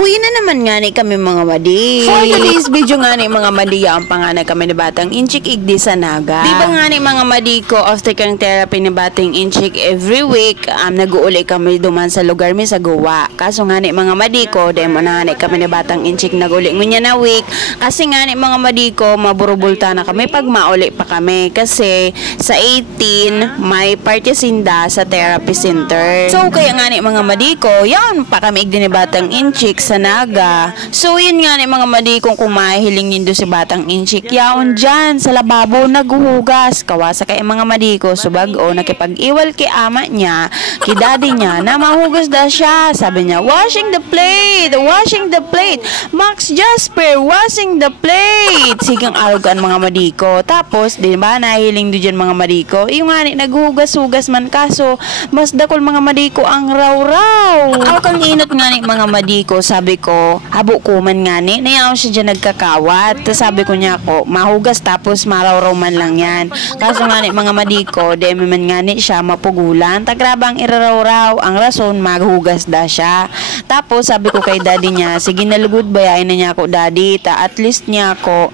Pauwi na naman nga ni kami mga madi. For today's video nga ni mga madi, ang panganay kami ni Batang Inchik igdi sa Naga. Di ba nga ni mga madi ko, after kang therapy ni Batang Inchik every week, nag-uuli kami duman sa lugar mi sa Goa. Kaso nga ni mga madi ko, dahil mo na nga ni kami ni Batang Inchik nag-uli ngunya na week. Kasi nga ni mga madi ko, maburubulta na kami pag mauli pa kami. Kasi sa 18, may party sinda sa therapy center. So kaya nga ni mga madi ko, yan pa kami igdi ni Batang Inchik sa Naga. So yun nga ni mga madi kung mahihiling nindo si Batang Inchik, yaon dyan sa lababo naghuhugas. Kawasa kay mga madi ko, subag o nakipag-iwal kay ama niya, kay daddy niya, na mahugas da siya. Sabi niya, washing the plate, washing the plate. Max Jasper, washing the plate. Sigang arugan mga madi ko. Tapos, di ba, nahihiling do dyan mga madi ko. Yung nga ni, naghuhugas-hugas man, kaso mas dakol mga madi ko ang raw-raw. Ako kang inot nga ni mga madi ko, sabi ko, habo ko man nga ni, nayaw siya dyan nagkakawat. Tapos sabi ko niya ko, mahugas tapos maraw-raw man lang yan. Kaso nga ni mga madi ko, demi man nga ni siya mapugulan. Tagrabang iraraw-raw, ang rason maghugas da siya. Tapos sabi ko kay daddy niya, sige nalugod bayain na niya ako daddy, at least niya ako,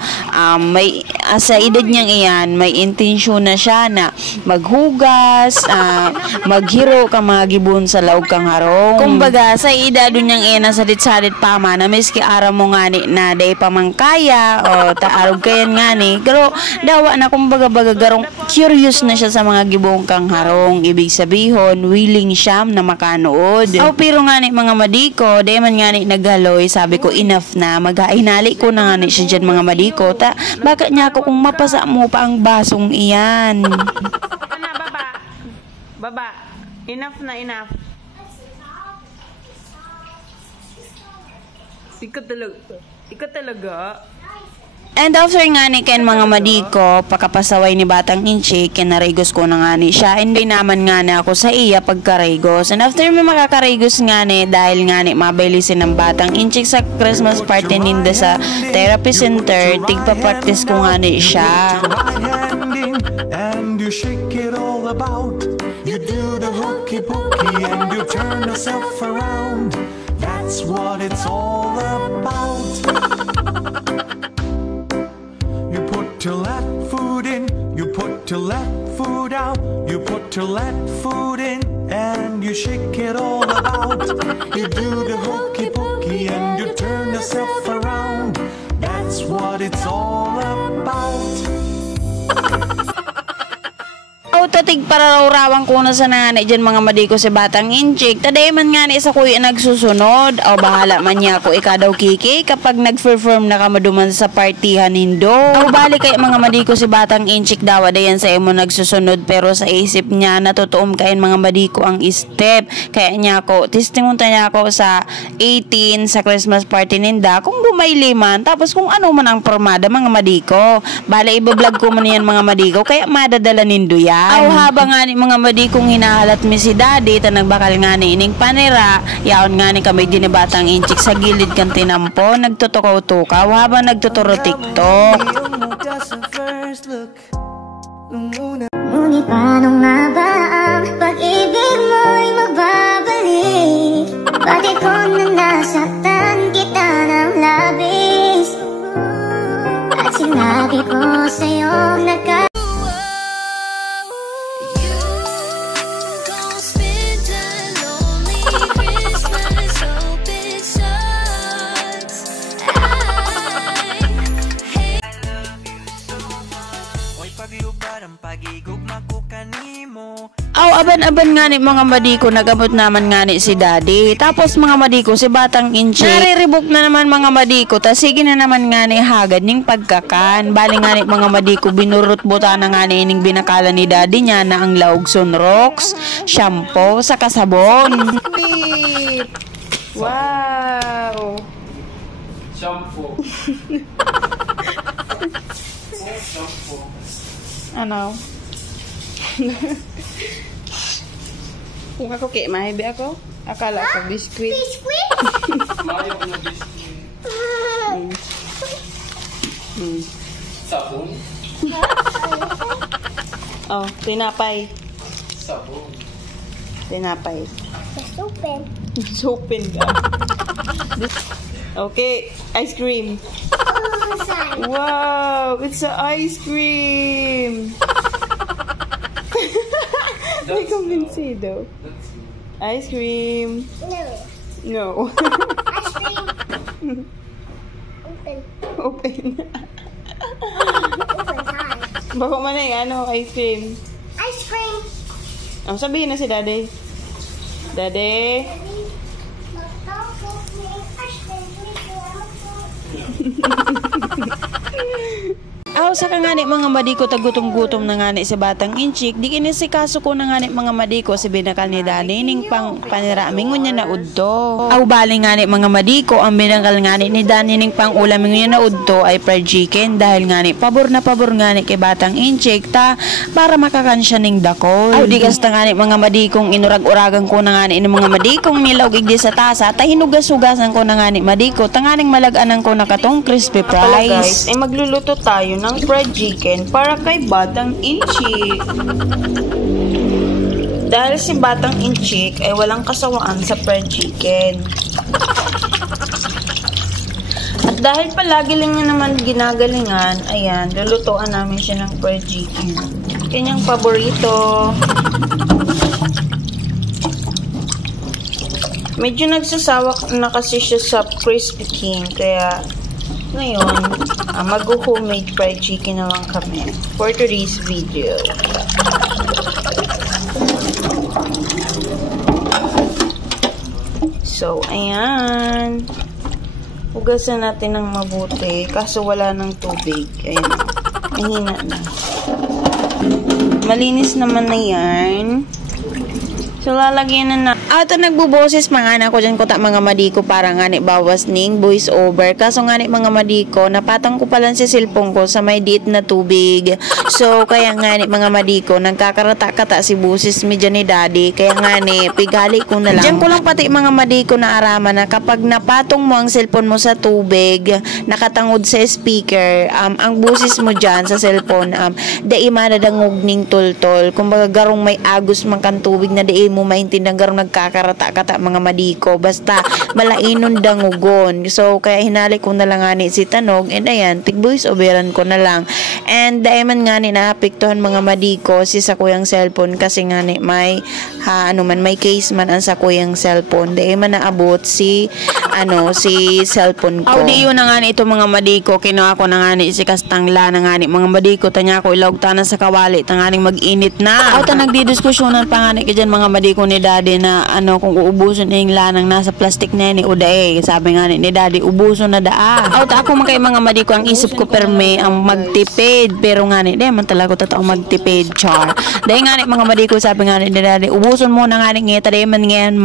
may sa edad niyang iyan, may intensyon na siya na maghugas, maghiro ka mga gibon sa laog kang harong. Kumbaga, sa edad niyang iyan, salit-salit pa man, na miski araw mo nga ni, na day pamangkaya, o taarog kayan nga ni, pero dawa na kumbaga garong curious na siya sa mga gibong kang harong. Ibig sabihin, willing siya na makanood. Pero nga ni mga madi ko, day man nga ni naghaloy, sabi ko enough na, maghainali ko na nga ni siya dyan mga madi ko, bakit niya ako kung mapasa mo pa ang basong iyan. Baba, enough na enough. Ikaw talaga. And after nga ni ken mga madi ko, pakapasaway ni Batang Inchik, kinarigos ko na nga ni siya. Hindi naman nga na ako sa iya pagkarigos. And after may makakarigos nga ni, dahil nga ni mabilisin ng Batang Inchik sa Christmas party ninda sa therapy center, tigpa-practice ko nga ni siya. And you shake it all about. You do the hokey pokey and you turn yourself around. That's what it's all about. You put your left foot in, you put your left foot out, you put your left foot in, and you shake it all about. You do the hokey pokey and you turn yourself around. That's what it's all about. Tatig para raw-rawang ko na sa nanay dyan mga madi ko si Batang Inchik. Taday man nga ni sa kuya nagsusunod. O bahala man niya ko ikadaw kiki kapag nag-perform na kamaduman sa partihan nindo. O balik kay mga madi ko si Batang Inchik daw dayan sa imo nagsusunod, pero sa isip niya natutuom kain mga madi ko ang step. Kaya niya ko testingunta niya ako sa 18 sa Christmas party ninda kung bumayli man, tapos kung ano man ang formada mga madi ko. Bala ibablog ko man yan mga madi ko, kaya madadala nindo yan. Habang nga ni mga madi kong hinahalat mi si daddy, nagbakal nga ni ining panira, yaon nga ni kami din ni Batang Inchik sa gilid kang tinampo, nagtutukaw-tukaw habang nagtuturo TikTok. Ngunit paano nga ba ang pag-ibig mo'y magbabalik? Bakit ko na nasaktan kita ng labis? At sinabi ko sa'yo nagka aban-aban nga ni mga madi ko, nagamot naman nga ni si daddy. Tapos mga madi ko si Batang Inchik, nariribok na naman mga madi ko, tas sige na naman nga ni hagad ning pagkakan. Bali nga ni mga madi ko, binurot-buta na nga ni ining binakala ni daddy niya na ang laog sunrox, shampoo, sa kasabon. Wow! Shampoo. Shampoo. Ano? Kung ako kay mahibi ako, akala ko biskuit. Biskuit? Mayo ko na biskuit. Sabon? Oh, tinapay. Sabon. Tinapay. Supin. Supin ka. Okay, ice cream. Wow, it's an ice cream. May convencido. Ice cream. No. Ice cream. Open. Open. Open high. Bako man ay ano, ice cream. Ice cream. Oh, sabihin na si Daddy. Daddy. Aw sa ka ngani mga madiko tagutom-gutom na ngani sa batang inchik, di kinisikaso ko na ngani mga madiko si binakal ni Dani ning pang paniramingon niya na udto. Aw bali ngani mga madiko ang binakal ngani ni Dani ning pang ulamingon niya na udto ay fried chicken dahil ngani pabor ngani kay batang inchik ta para makakansya ning dakol. Aw di gasta ngani mga madikong inurag-uragan ko na ngani ni mga madikong nilawg igdi sa tasa ta hinugas-hugasan ko na ngani madiko tanganing malag-anan ko na katong crispy fries. Guys, ay magluluto tayo ng fried chicken para kay Batang Inchik. Dahil si Batang Inchik ay walang kasawaan sa fried chicken. At dahil palagi lang niya naman ginagalingan, ayan, lulutuan namin siya ng fried chicken. Kanyang paborito. Medyo nagsasawak na kasi siya sa Crispy King, kaya ngayon, mag-homemade fried chicken na lang kami for today's video. So, ayan. Hugasan natin ng mabuti kaso wala ng tubig. Ayan. Mahina na. Malinis naman na yan. So, lalagyan na na. Ato nagbuboses mga anak ko dyan ko ta mga madiko para nga ni bawas ning voice over. Kaso nga ni mga madiko, napatang ko pala si cellphone ko sa may diit na tubig. So, kaya nga ni mga madiko, nagkakarata-kata si busis mi dyan ni daddy. Kaya nga ni, pigali ko na lang. Diyan ko lang pati mga madiko na arama na kapag napatong mo ang cellphone mo sa tubig, nakatangod sa speaker, ang busis mo dyan sa cellphone, dai manadangog ning tultol. Kumbaga garong may agos man kan tubig na dai mo maintindihan garong nagkakarata-kata mga madiko basta malainon dangugon. So kaya hinali ko na lang ngani si Tanog and ayan tig voice overan ko na lang. And daiman ngani naapektuhan mga madiko si sa kuyang cellphone kasi ngani may may case man ang sa kuyang cellphone. Daiman naabot si si cellphone ko. Audio na ngani ito mga madiko kinuha ko na ngani si kastangla na ngani mga madiko tanya ko ilawg tanan sa kawali tanganing mag-init na. Auta nagdidiskusyonan pa ngani kay mga madiko ni daddy na kung uubuson na yung lanang nasa plastic na yun uday. Sabi nga ni daddy ubuson na daa. Auta ako man kay mga madiko ang isip ko perme ang magtipid pero nga ni man talaga ko totoo magtipid char. Dahil nga ni mga madiko sabi nga ni daddy ubuson mo na nga ni ngeta dahil man ngayon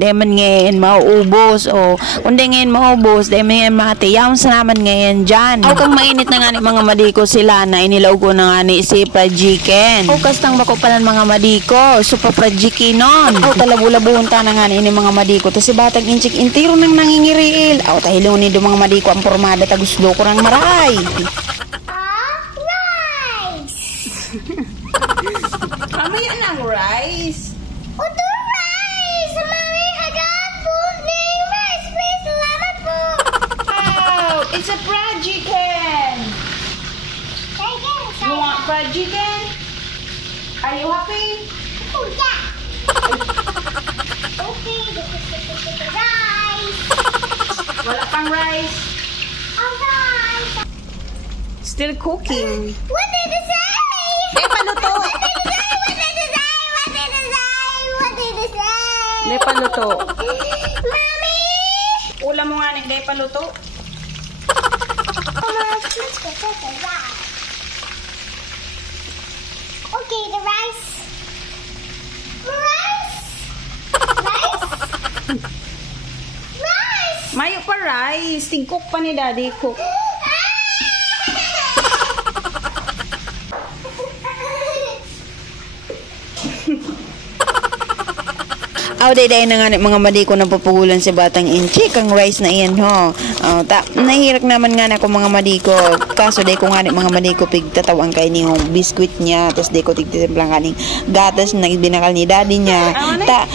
dahil man ngayon mauubos o kung dahil ngayon maubos dahil man ngayon matiyaw sa naman ngayon dyan. O kang mainit na nga ni mga madiko sila na inilaw ko na nga ni si fried chicken. O kastang bako pala mga madiko super fried chicken nun. O talabu-labuhon ta na nga ni mga madiko to si Batang Inchik intiro nang nangingiriil. O tahilo ni do mga madiko ang formada taguslo ko ng maray. Rice! Mamaya ng rice. Oto rice! Mami, agad po ning rice. Please, salamat po. Oh, it's a fried chicken. You want fried chicken? Are you happy? Oh, yeah. Okay, this is the rice. Wala pang rice. Alright. Still cooking. What did it say? Paluto. What did it say? What did it say? What did it say? What did it say? Paluto. Mommy! Ulam mo nga ni paluto. Let's go get the rice. Okay, the rice. Rice? Rice? Rice! Mayo pa rice. Tingkok pa ni daddy. Cook. Day na nga mga madiko na papugulan si Batang Inchik ang rice na iyan ho. Nahirak naman nga na ako mga madiko. Kaso day ko nga mga madiko pigtatawang kay ni yung biskuit niya. Tapos day ko tigtitimplang kaning gatas na binakal ni daddy niya.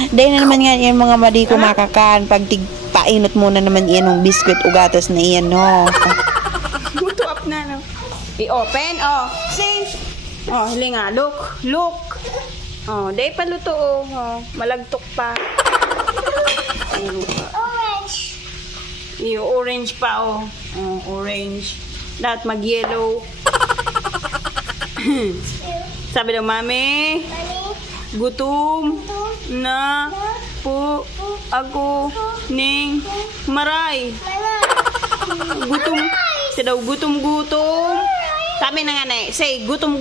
Day na naman nga yung mga madiko makakan pag painot muna naman iyan ng biskwit o gatas na iyan, no? Buto up na, no? I-open, oh. See? Oh, hili nga. Look. Oh, day pa luto, oh. Malagtok pa. Orange. Yung orange pa, oh. Oh, orange. Dapat mag-yellow. Sabi daw, Mami, gutom na po ako ning maray. Gutom. Kasi daw, gutom. Sabi na nga na, say, gutom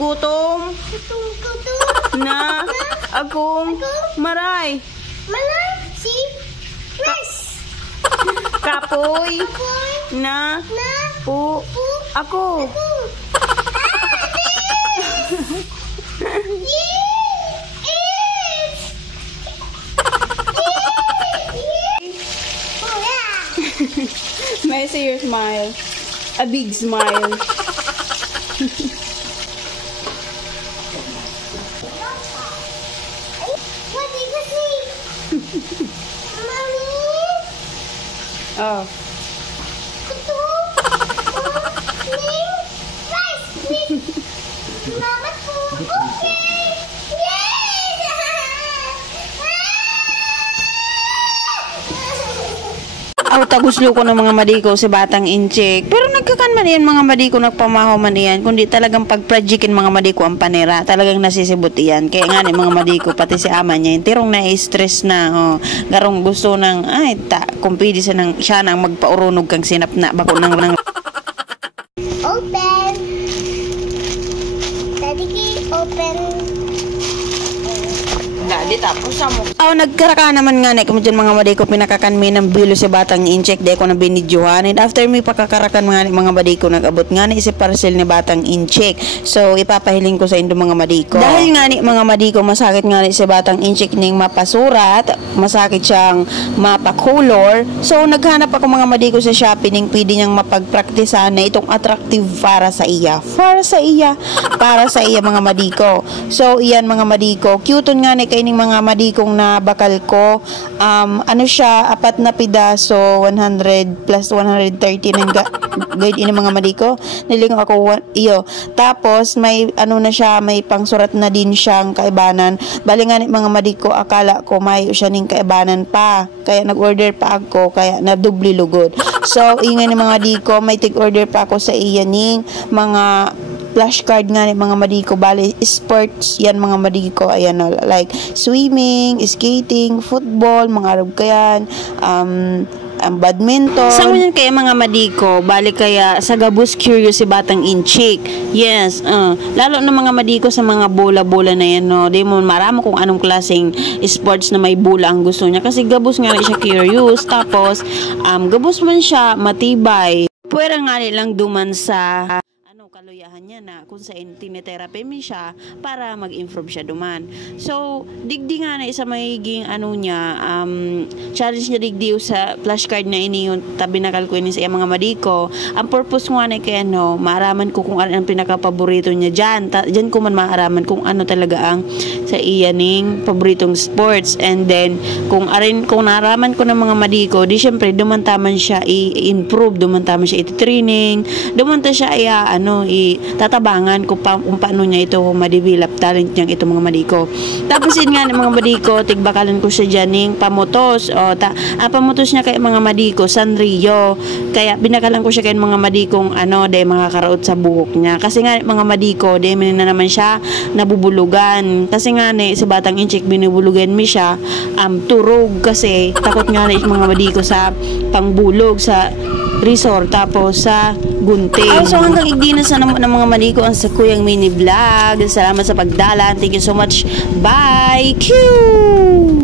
na akong maray. Malay. Si. Rice. Kapoy na po ako. May I see your smile? A big smile. What did you see? Mommy? Oh. Rice, please. Mama food. Okay. Yes. Taguslo ko ng mga madiko si Batang Inchik. Pero nagkakan man yan mga madiko, nagpamaho man yan. Kundi talagang pagprajikin mga madiko ang panera. Talagang nasisibot yan. Kaya nga ni mga madiko, pati si ama niya, yung tirong na-stress na. Oh, garong gusto ng, kung pwede siya nang magpaurunog kang sinap na bako ng Open. Daddy, open. Dali, tapos sa mo. Nagkaraka naman nga kung dyan mga madiko, pinakakan mi ng bilo si Batang Inchik, de ko na binidyohan. And after mi pakakarakan mga madiko, nag-abot nga si parcel ni Batang Inchik. So, ipapahiling ko sa indo mga madiko. Dahil nga mga madiko, masakit nga si Batang Inchik ning mapasurat, masakit siyang mapakolor. So, naghanap ako mga madiko sa Shopee ning pwede niyang mapagpraktisan na itong attractive para sa iya. Para sa iya mga madiko. So, iyan mga madiko. Cute nga kay ning mga madikong na bakal ko. Ano siya, 4 na pidaso, 100 plus 130 ng guide ini mga madiko. Nilingaw ako iyo. Tapos may ano na siya, may pangsurat na din siyang kaibanan. Bali nga mga madiko, akala ko may siya ning kaibanan pa. Kaya nag-order pa ako, kaya nadubli lugod. So, ingay ni mga madiko, may tig-order pa ako sa iya ning mga flashcard nga ni mga madiko. Bali, sports yan mga madiko. Ayan, like swimming, skating, football, mga arab kayan, badminton. Sa ngunyan kaya mga madiko, bali kaya sa gabus curious si Batang Inchik. Yes, lalo na mga madiko sa mga bola-bola na yan, no. Di mo marami kung anong klaseng sports na may bola ang gusto niya. Kasi gabus nga siya curious. Tapos, gabus man siya matibay. Pwera nga nilang duman sa kaluyahan niya na kung saan tinetherapy mo siya para mag-improve siya duman. So, digdi nga na isa magiging challenge niya digdi sa flashcard na ini yung tabi na kalkuinin sa mga madiko. Ang purpose nga na kaya maaraman ko kung ano ang pinaka-paborito niya dyan. Dyan ko man maaraman kung ano talaga ang sa iyaning paboritong sports. And then, kung naraman ko ng mga madiko, di syempre dumantaman siya i-improve, dumantaman siya i-training, dumanta siya tatabangan kung paano niya ito ma-develop talent niya ito mga madiko. Tapos yun nga mga madiko, tigbakalan ko siya dyan ng pamutos. Ang pamutos niya kay mga madiko, Sanrio. Kaya binakalan ko siya kay mga madikong dahil mga karaot sa buhok niya. Kasi nga mga madiko, dahil na naman siya nabubulugan. Kasi nga si Batang Inchik, binubulugan mi siya turog kasi takot nga mga madiko sa pangbulog sa resort tapos sa gunting. So hanggang igdinan sa ng mga madiko ang sa Kuyang Mini Vlog. Salamat sa pagdalan. Thank you so much. Bye! Q!